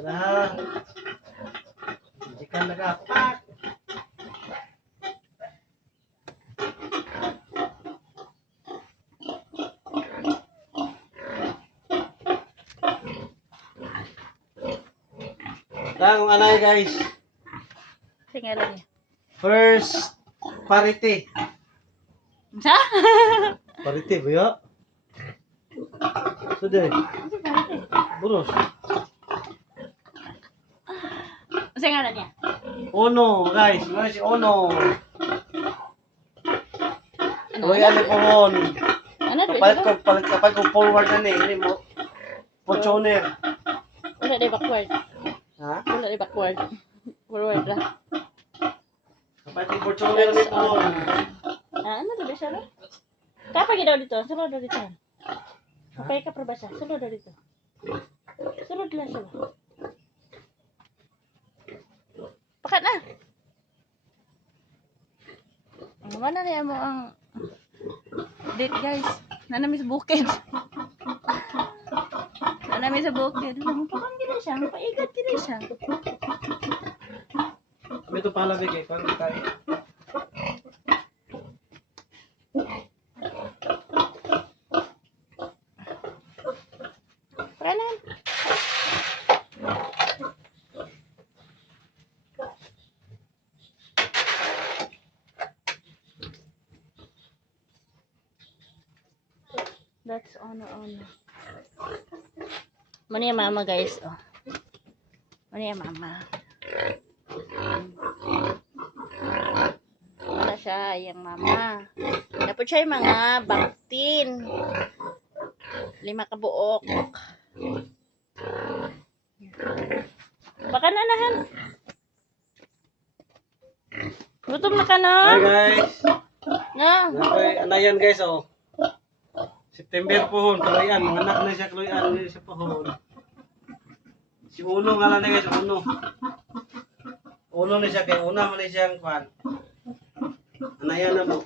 Tara. Hindi ka nagapak. Kung anay guys. Tingnan niya. First parity. Sa? Parity ba ya? Sudah. Buros. Tingnan niya. Ono guys, ano si Ono? Ano? Uy, ano pohon? Ano dito? Palit kapag ko forward na ni, hindi mo. Fortuner. Wala di backward. Ha? Wala di backward. Forward lang. Kapag ko Fortuner ni pohon. Ano dito siya no? Kapag daw dito, sulod daw dito. Kapag ka probasa, sulod daw dito. Sulod lang siya. Pakat na. Ang mana niya mo ang date guys. Nanami sa bukid. Nanami sa bukid. Pakan gila siya. Paigat gila siya. Kami ito pala bigay. Kung tayo. Pakanan. That's on. Mano yung mama guys. Oh. Mano yung mama. Wala siya yung mama. Dapat siya yung mga baktin. 5 kabuok. Baka nanahan. Gutom na ka na? Hi guys. Na. Anayan guys oh. September pohon, kaloyan. Mga anak na siya kaloyan. Hindi siya pohon. Si Uno nga lang na guys, Uno. Uno na siya kay Una man na siyang kwan. Anayan na mo.